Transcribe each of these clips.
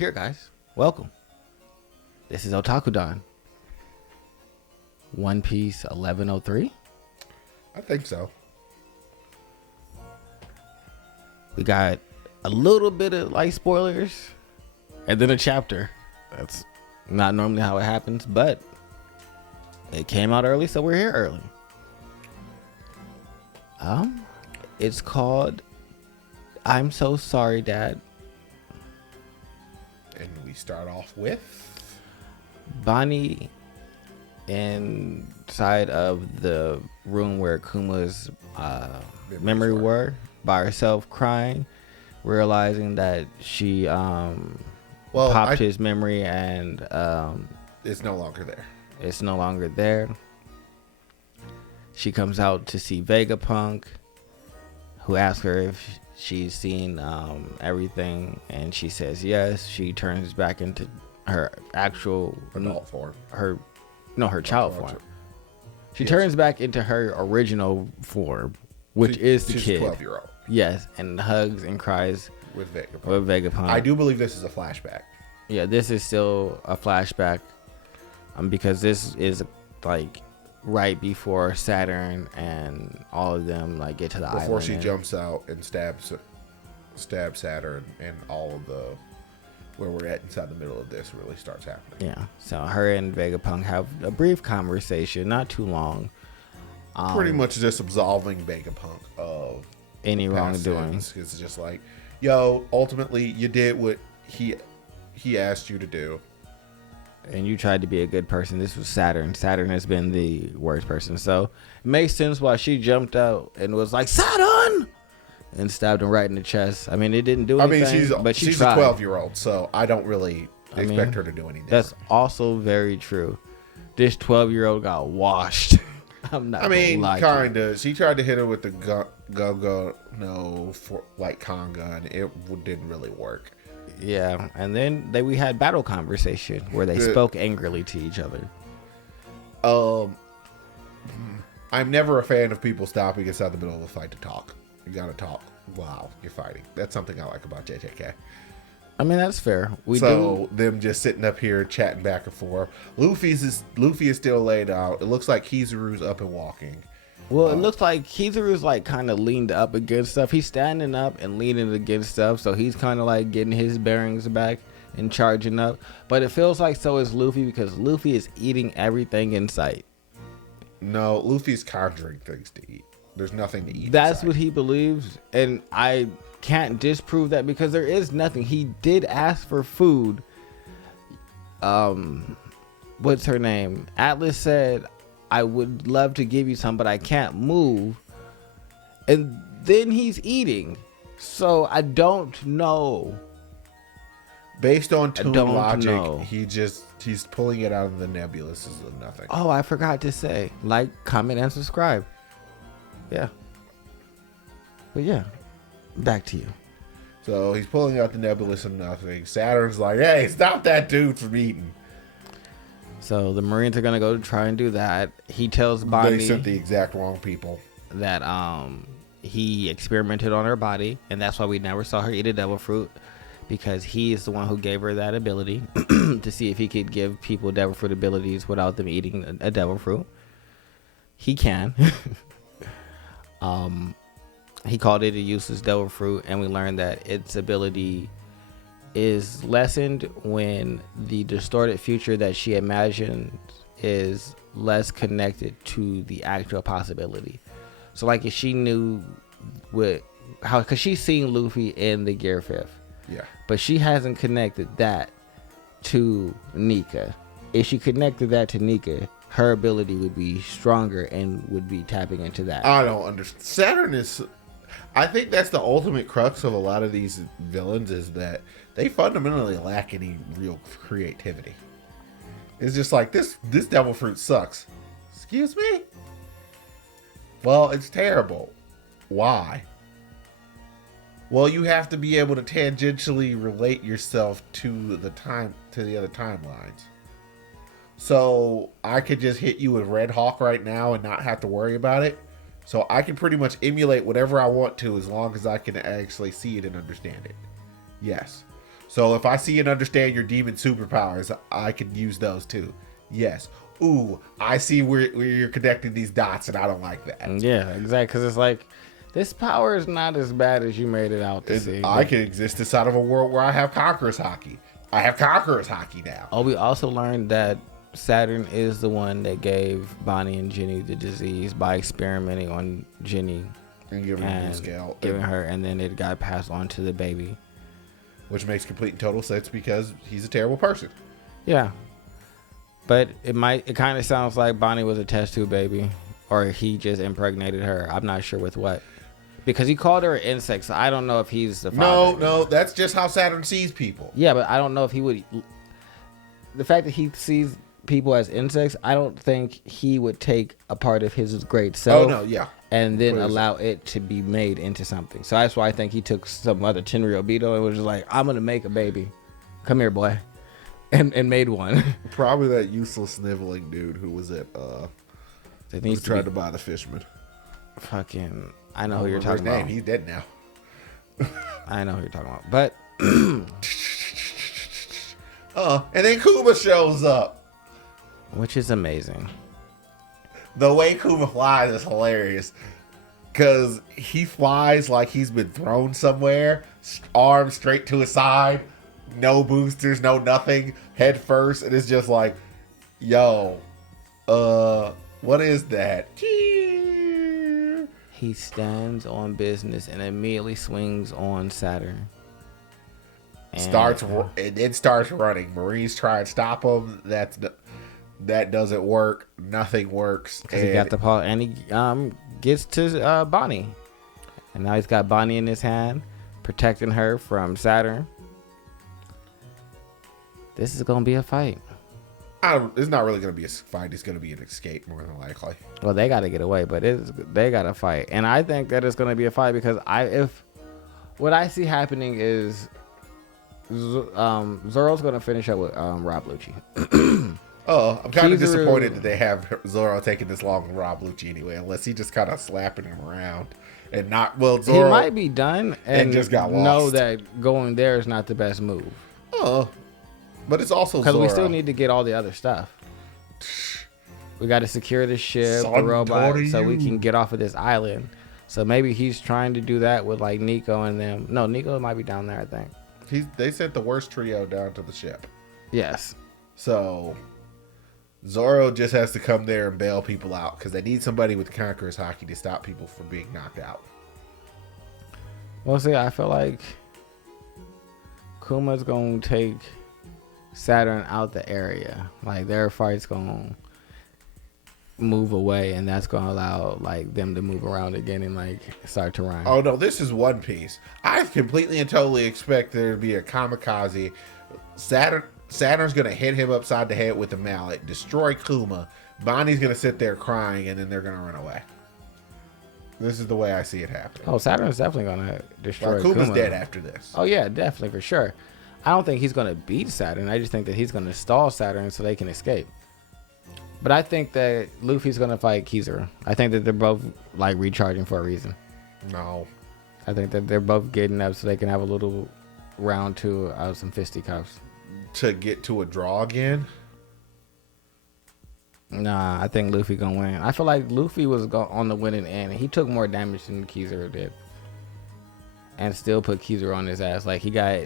Here, guys. Welcome. This is Otaku Don. One Piece 1103. I think so. We got a little bit of light spoilers and then a chapter. That's not normally how it happens, but it came out early, so we're here early. It's called I'm So Sorry, Dad. And we start off with Bonnie inside of the room where Kuma's memory were by herself crying, realizing that she popped his memory and it's no longer there. It's no longer there. She comes out to see Vegapunk, who asks her if she's seen everything, and she says yes. She turns back into her actual adult form. Her child form. She turns back into her original form, which is the kid. 12-year-old. Yes, and hugs and cries with Vegapunk. I do believe this is a flashback. Yeah, this is still a flashback, because this is like right before Saturn and all of them like get to the island. Before she jumps out and stabs Saturn, and all of the where we're at inside the middle of this really starts happening. Yeah. So her and Vegapunk have a brief conversation, not too long. Pretty much just absolving Vegapunk of any wrongdoing. It's just like, yo, ultimately you did what he asked you to do. And you tried to be a good person. This was Saturn. Saturn has been the worst person. So it makes sense why she jumped out and was like, Saturn! And stabbed him right in the chest. I mean, it didn't do anything, but she's tried. A 12-year-old, so I don't really expect her to do anything. That's also very true. This 12-year-old got washed. I'm not kind of. She tried to hit her with the go-go, like conga, and it didn't really work. Yeah, and then we had battle conversation where they spoke angrily to each other. I'm never a fan of people stopping inside the middle of a fight to talk. You gotta talk while you're fighting. That's something I like about JJK. I mean, that's fair. Them just sitting up here chatting back and forth. Luffy is still laid out. It looks like Kizaru's up and walking. Well, it looks like Kizaru's like kind of leaned up against stuff. He's standing up and leaning against stuff, so he's kind of like getting his bearings back and charging up. But it feels like so is Luffy, because Luffy is eating everything in sight. No, Luffy's conjuring things to eat. There's nothing to eat. That's what he believes, and I can't disprove that because there is nothing. He did ask for food. What's her name? Atlas said, I would love to give you some, but I can't move. And then he's eating. So I don't know. Based on Toon logic, he's pulling it out of the nebulouses of nothing. Oh, I forgot to say, like, comment, and subscribe. Yeah. But yeah, back to you. So he's pulling out the nebulous of nothing. Saturn's like, hey, stop that dude from eating. So the Marines are gonna go to try and do that. He tells Bonnie they sent the exact wrong people. That he experimented on her body, and that's why we never saw her eat a devil fruit, because he is the one who gave her that ability to see if he could give people devil fruit abilities without them eating a devil fruit. He can. He called it a useless devil fruit, and we learned that its ability is lessened when the distorted future that she imagines is less connected to the actual possibility. So like if she knew because she's seen Luffy in the Gear 5th. Yeah. But she hasn't connected that to Nika. If she connected that to Nika, her ability would be stronger and would be tapping into that. I don't understand. Saturn is... I think that's the ultimate crux of a lot of these villains, is that they fundamentally lack any real creativity. It's just like, this devil fruit sucks. Excuse me? Well, it's terrible. Why? Well, you have to be able to tangentially relate yourself to the other timelines. So I could just hit you with Red Hawk right now and not have to worry about it. So I can pretty much emulate whatever I want to, as long as I can actually see it and understand it. Yes. So if I see and understand your demon superpowers, I can use those too. Yes. Ooh, I see where you're connecting these dots, and I don't like that. Yeah, exactly. Because it's like, this power is not as bad as you made it out to see. I can exist inside of a world where I have Conqueror's Haki. I have Conqueror's Haki now. Oh, we also learned that Saturn is the one that gave Bonnie and Jenny the disease by experimenting on Jenny And giving her a new scale. and then it got passed on to the baby. Which makes complete and total sense because he's a terrible person. Yeah. But it kind of sounds like Bonnie was a test tube baby, or he just impregnated her. I'm not sure with what. Because he called her an insect, so I don't know if he's the father. No, that's just how Saturn sees people. Yeah, but I don't know if he would. The fact that he sees people as insects, I don't think he would take a part of his great self. Oh, no, yeah. And then allow it to be made into something. So that's why I think he took some other Tenryou Beetle and was just like, I'm going to make a baby. Come here, boy. And made one. Probably that useless sniveling dude who was at, who tried to buy the Fishman. Fucking, I know who you're talking about. He's dead now. I know who you're talking about. But. And then Kuma shows up. Which is amazing. The way Kuma flies is hilarious. Because he flies like he's been thrown somewhere. Arms straight to his side. No boosters, no nothing. Head first. And it's just like, yo, what is that? He stands on business and immediately swings on Saturn. It starts running. Marines try and stop him. That doesn't work. Nothing works. Because he got the paw, and he gets to Bonnie, and now he's got Bonnie in his hand, protecting her from Saturn. This is gonna be a fight. It's not really gonna be a fight. It's gonna be an escape more than likely. Well, they got to get away, but they got to fight, and I think that it's gonna be a fight because what I see happening is. Zoro's gonna finish up with Rob Lucci. I'm kind of disappointed that they have Zoro taking this long with Rob Lucci anyway, unless he just kind of slapping him around and not. Well, Zoro he might be done and just got lost. Know that going there is not the best move. But it's also because we still need to get all the other stuff. We got to secure the ship, the robot, so we can get off of this island. So maybe he's trying to do that with like Nico and them. No, Nico might be down there, I think. They sent the worst trio down to the ship. Yes. So Zoro just has to come there and bail people out because they need somebody with Conqueror's Haki to stop people from being knocked out. Well, see, I feel like Kuma's going to take Saturn out the area. Like, their fight's going to move away, and that's going to allow, like, them to move around again and, like, start to run. Oh, no, this is One Piece. I completely and totally expect there to be a kamikaze. Saturn's going to hit him upside the head with a mallet, destroy Kuma. Bonnie's going to sit there crying, and then they're going to run away. This is the way I see it happening. Oh, Saturn's definitely going to destroy Kuma. Kuma's dead after this. Oh, yeah, definitely, for sure. I don't think he's going to beat Saturn. I just think that he's going to stall Saturn so they can escape. But I think that Luffy's going to fight Kizaru. I think that they're both, like, recharging for a reason. No. I think that they're both getting up so they can have a little round two of some fisticuffs. To get to a draw again? Nah, I think Luffy going to win. I feel like Luffy was on the winning end. He took more damage than Kizaru did. And still put Kizaru on his ass. Like, he got...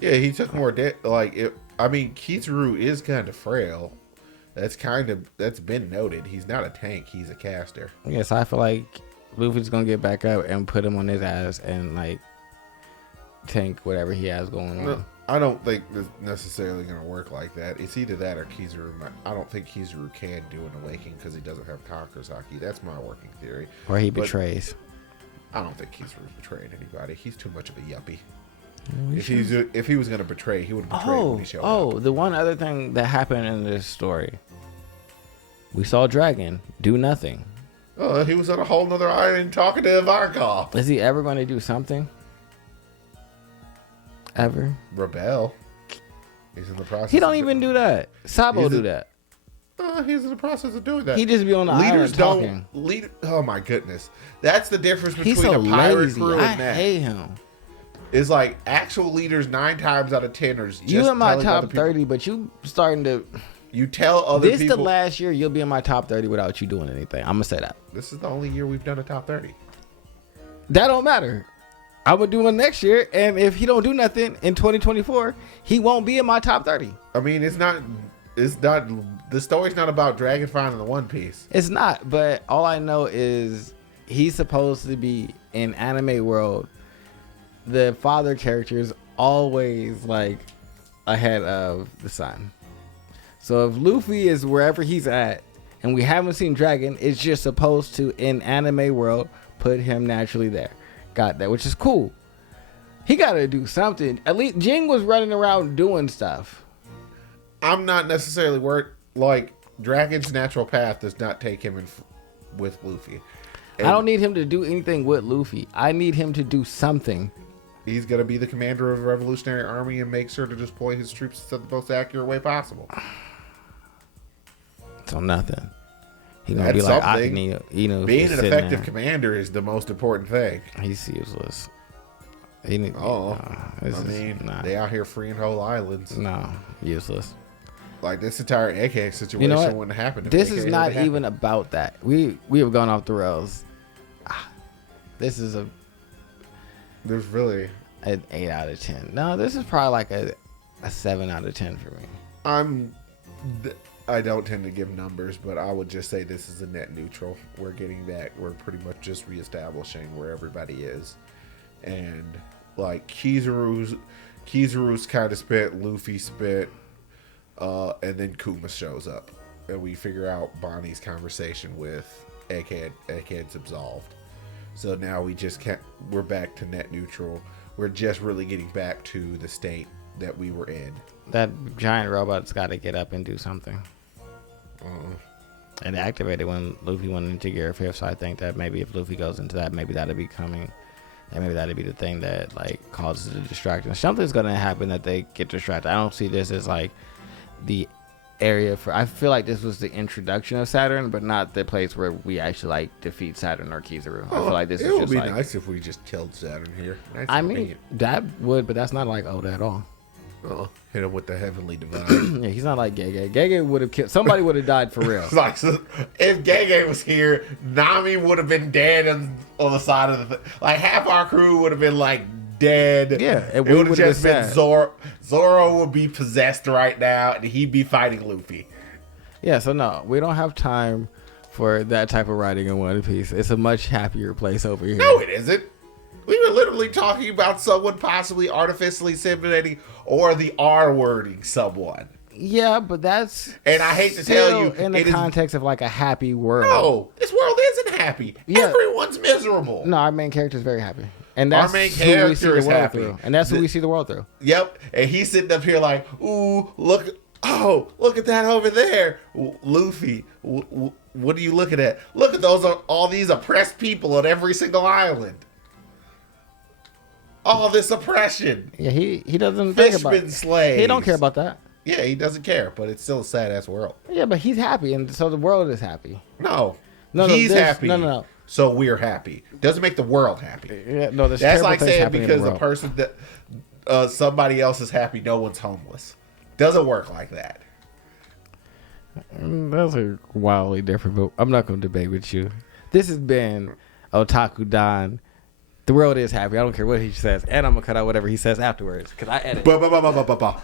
Yeah, he took more Kizaru is kind of frail. That's been noted. He's not a tank. He's a caster. Yes, I feel like Luffy's going to get back up and put him on his ass and, like, tank whatever he has going on. No, I don't think it's necessarily going to work like that. It's either that or Kizaru. I don't think Kizaru can do an awakening because he doesn't have Conqueror's Haki. That's my working theory. Or he betrays. I don't think Kizaru's betraying anybody. He's too much of a yuppie. If he was going to betray, he would have betrayed when he showed up. Oh, the one other thing that happened in this story. We saw Dragon do nothing. Oh, he was on a whole nother island talking to Ivankov. Is he ever going to do something? Ever? Rebel. He's in the process. He don't even do that. Sabo do that. He's in the process of doing that. He just be on the island talking. Oh my goodness. That's the difference between a pirate crew and that. I hate him. is like actual leaders 9 times out of 10 are just You in my telling other top people- 30, but you starting to. You tell other This people. the last year you'll be in my top 30 without you doing anything. I'm gonna say that. This is the only year we've done a top 30. That don't matter. I'm gonna do one next year, and if he don't do nothing in 2024, he won't be in my top 30. I mean, it's not. The story's not about Dragon finding the One Piece. It's not, but all I know is he's supposed to be in anime world. The father character is always like ahead of the son. So if Luffy is wherever he's at, and we haven't seen Dragon, it's just supposed to, in anime world, put him naturally there. Got that, which is cool. He got to do something. At least Jing was running around doing stuff. I'm not necessarily worried. Like, Dragon's natural path does not take him with Luffy. And I don't need him to do anything with Luffy. I need him to do something. he's going to be the commander of the Revolutionary Army and make sure to deploy his troops in the most accurate way possible. So nothing. He's gonna That's be like something. Akane, you know, Being just an sitting effective there. commander is the most important thing. He's useless. He need, They out here freeing whole islands. no, useless. Like, this entire AK situation You know what? wouldn't happen. If This AK is had not happened. even about that. We have gone off the rails. This is There's really. an 8 out of 10. No, this is probably like a 7 out of 10 for me. I don't tend to give numbers, but I would just say this is a net neutral. We're getting back. We're pretty much just reestablishing where everybody is. And, like, Kizaru's kind of spit, Luffy spit, and then Kuma shows up. And we figure out Bonnie's conversation with Egghead's absolved. So now we're back to net neutral. We're just really getting back to the state that we were in. That giant robot's got to get up and do something. It activated when Luffy went into Gear 5th, so I think that maybe if Luffy goes into that, maybe that'll be coming. And maybe that'll be the thing that like causes the distraction. Something's gonna happen that they get distracted. I don't see this as like the area for. I feel like this was the introduction of Saturn, but not the place where we actually like defeat Saturn or Kizaru. I feel like this it is would just be like. nice if we just killed Saturn here. Nice I and mean, convenient. that would, but that's not like Oda at all. Hit him with the heavenly divide. Yeah, he's not like Gege. Gege would have killed. Somebody would have died for real. Like, so if Gege was here, Nami would have been dead on the side of the. Like, half our crew would have been like dead. Yeah, and it we would have would've just been been sad. Zoro. Zoro would be possessed right now, and he'd be fighting Luffy. Yeah, so no, we don't have time for that type of writing in One Piece. It's a much happier place over here. No, it isn't. We were literally talking about someone possibly artificially simulating or the R wording someone. Yeah, but that's And I hate to still tell you, in the it is- context of like a happy world. No, this world isn't happy. Yeah. Everyone's miserable. No, our main character is very happy, and that's Our main who we see character the is world happy. through, and that's who we see the world through. Yep, and he's sitting up here like, ooh, look at that over there, Luffy. What are you looking at? Look at all these oppressed people on every single island. All this oppression. Yeah, he doesn't think about Fishman it. slaves. He don't care about that. Yeah, he doesn't care, but it's still a sad ass world. Yeah, but he's happy, and so the world is happy. No, No, he's this- happy. no. So we're happy. Doesn't make the world happy. Yeah, no, there's That's terrible like things saying happening in because the a world. person that somebody else is happy, no one's homeless. Doesn't work like that. Those are wildly different, but I'm not going to debate with you. This has been Otaku Don. The world is happy. I don't care what he says, and I'm gonna cut out whatever he says afterwards because I edit. Ba, ba, ba, ba, ba, ba, ba.